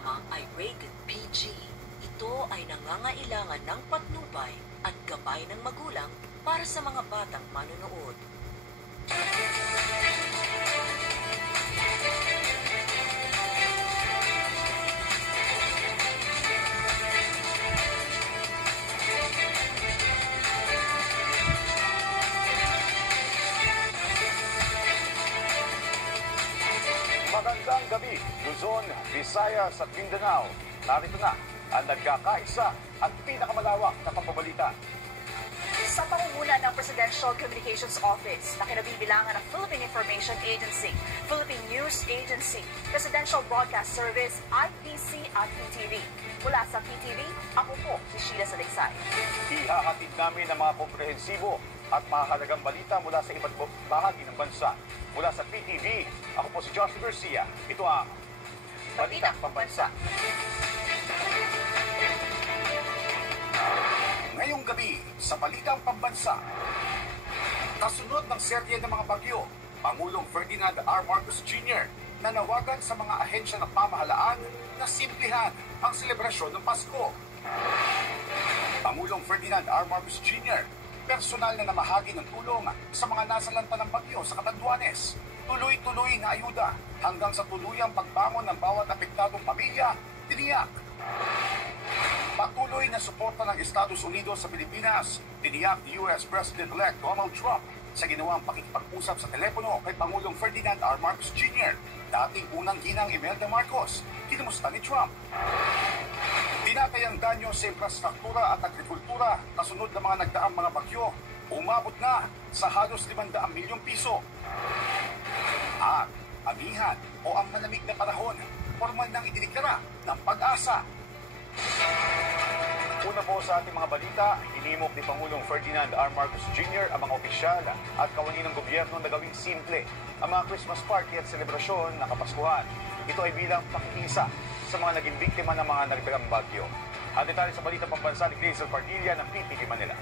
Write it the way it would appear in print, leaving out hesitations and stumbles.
programa ay rated PG. Ito ay nangangailangan ng patnubay at gabay ng magulang para sa mga batang manonood. Magandang gabi, Luzon, Visayas at Mindanao. Narito na ang nagkakaisa at pinakamalawak na pambabalita. Sa pangunguna ng Presidential Communications Office na kinabibilangan ng Philippine Information Agency, Philippine News Agency, Presidential Broadcast Service, IPC at PTV. Mula sa PTV, ako po si Sheila Saliksay. Ihahatid namin ang mga komprehensibo at mahalagang balita mula sa iba't bahagi ng bansa. Mula sa PTV, ako po si Joshua Garcia. Ito ang Balitang Pambansa. Ngayong gabi sa Balitang Pambansa, kasunod ng serye ng mga bagyo, Pangulong Ferdinand R. Marcos Jr. nanawagan sa mga ahensya ng pamahalaan na simplihan ang selebrasyon ng Pasko. Pangulong Ferdinand R. Marcos Jr. personal na namahagi ng tulong sa mga nasalanta ng bagyo sa Catanduanes. Tuloy-tuloy na ayuda hanggang sa tuluyang pagbangon ng bawat apektadong pamilya, tiniyak. Patuloy na suporta ng Estados Unidos sa Pilipinas, tiniyak ni US President-elect Donald Trump sa ginawang pakikipag-usap sa telepono kay Pangulong Ferdinand R. Marcos Jr. Dating unang ginang Imelda Marcos, kinumusta ni Trump. Tinatayang danyo sa infrastruktura at agrikultura kasunod ng mga nagdaang mga bagyo, umabot na sa halos 500 milyong piso. At amihan o ang malamig na panahon, formal nang idiniklara ng Pag-asa. Una po sa ating mga balita, hinimok ni Pangulong Ferdinand R. Marcos Jr. ang mga opisyal at kawani ng gobyerno na gawing simple ang mga Christmas party at selebrasyon ng Kapaskuhan. Ito ay bilang pakikisa sa mga naging biktima ng mga nagdaang bagyo. At detalye sa Balitang Pambansa ni Grazel Pardilla ng PTV Manila.